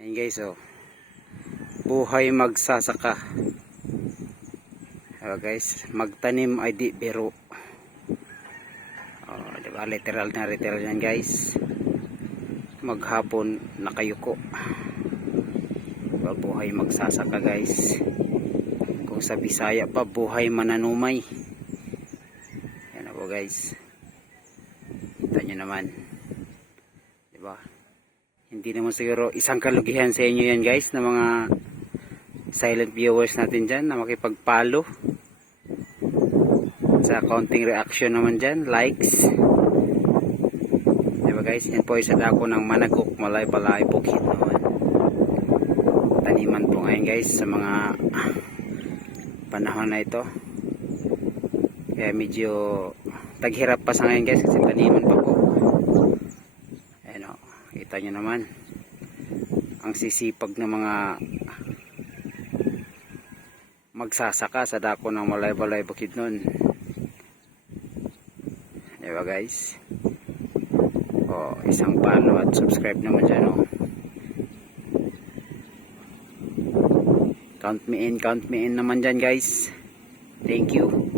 Ayan guys, oh. Buhay magsasaka. Guys, magtanim ay di biro. Oh, diba? Literal na literal yan guys. Maghapon nakayuko. Diba? Buhay magsasaka guys. Kung sa Bisaya pa, buhay mananumay. Yan ako guys. Kita nyo naman. Diba? Hindi naman siguro isang kalugihan sa inyo yan guys, na mga silent viewers natin dyan na makipagpalo. Sa counting reaction naman dyan, likes. Diba guys, yan po isa dako ng managok, malay palay bukid naman. Taniman po ngayon guys sa mga panahon na ito. Kaya medyo taghirap pa sa ngayon guys kasi taniman pa po. Ayan o, kita nyo naman ang sisipag ng mga magsasaka sa dako ng malay-balay bukid nun. Diba guys? O, isang follow at subscribe naman dyan o. Count me in naman dyan guys. Thank you.